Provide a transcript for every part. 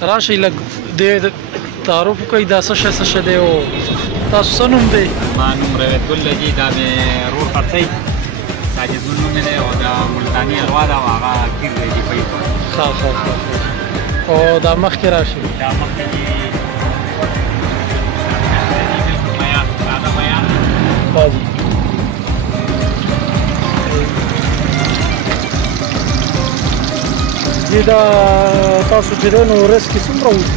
راشي لګ د تعارف کوي دا څه څه دی او تاسو څه نوم دی؟ ما نوم روایت ګل دی، دا مې رور خرڅی ساجد ګل نوم دی او دا ملتاني اروا ده او هغه کیر دی په یوه. ښه ښه ښه او دا مخکې راشي دا مخکې دي بیان ساده بیان باجي دا تاسو چې دی نو ورځ کې څومره وځي؟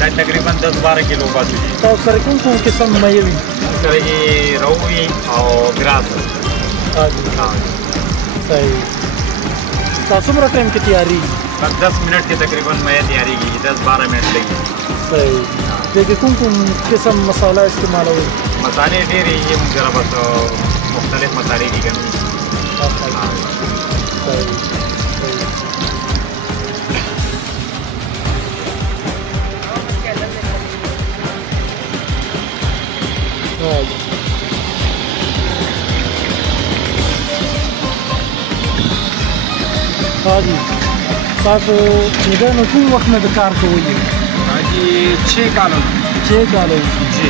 دا تقریبا 10-12 کیلو باسي. تاسو سره کوم کوم قسم میوې وي؟ سره یې رو وي او ګراس. صحیح. تاسو څومره ټایم کې تیارېږي؟ 10 منټ کې تقریبا میوه تیارېږي، 10-12 منټ لګي. صحیح. دې کې کوم کوم قسم مساله استعمالوئ؟ مسالې ډېرې یې موږ سره بس مختلف مسالې دي که نه. صحیح. हाजी تاسو چې دا نو کوم وخت نه د کار کوئ؟ حاجي 6 کالو. 6 کالو جی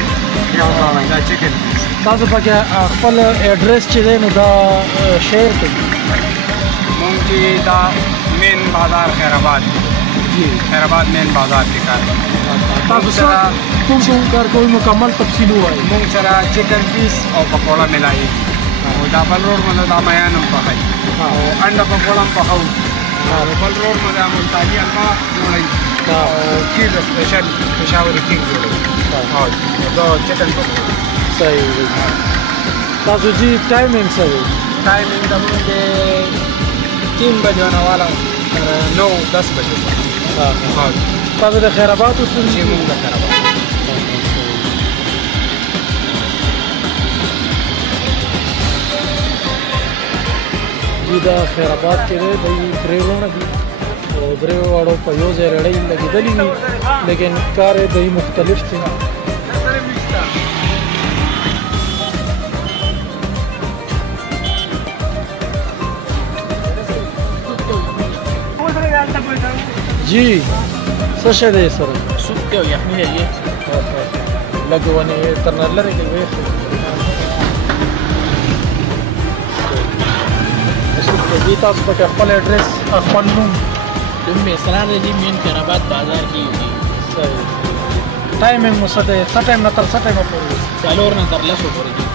دا چکن. تاسو پکې خپل ایډریس چې دی نو دا شیر کړئ. مونږ چې دا مین بازار خیر آباد جی خیر آباد مین بازار کې کار کوو. تاسو سره کوم کوم کار کوئ مکمل تفصیل ووایئ. مونږ سره چکن پیس او پکوړه ملایږي او دا بل روډ باندې دا میان هم پخوي او انډه پکوړه هم پخوو. بل روډ باندې ملتاني حلوا جوړوي او کیر سپیشل پېښوري کیک جوړوي او دا چکن پکوړه. صحیح. تاسو جی ټایمینګ څه دی؟ ټایمینګ زموږ د 3 بجو نه والا تر 9-10 بجو. تاسو د خیر آباد اوسئ؟ چې مونږ د خیر آباد. دا خیر آباد کې دی، دوی درې وروڼه دي او درې واړو په یو ځای رړۍ لګېدلې وي لیکن کار یې دوی مختلف دی. جی څه شی دی سره؟ سوپ دی او یخني دی. لږ ونې تر نه لرې کې ویښې دي. تاسو پکې خپل ایډریس خپل نوم؟ نوم مې اسرار دی، مین خیر آباد بازار کې یو. صحیح. ټایمینګ مو څه دی؟ څه ټایم نه تر څه ټایمه پورې؟ 4 نه تر 10 پورې.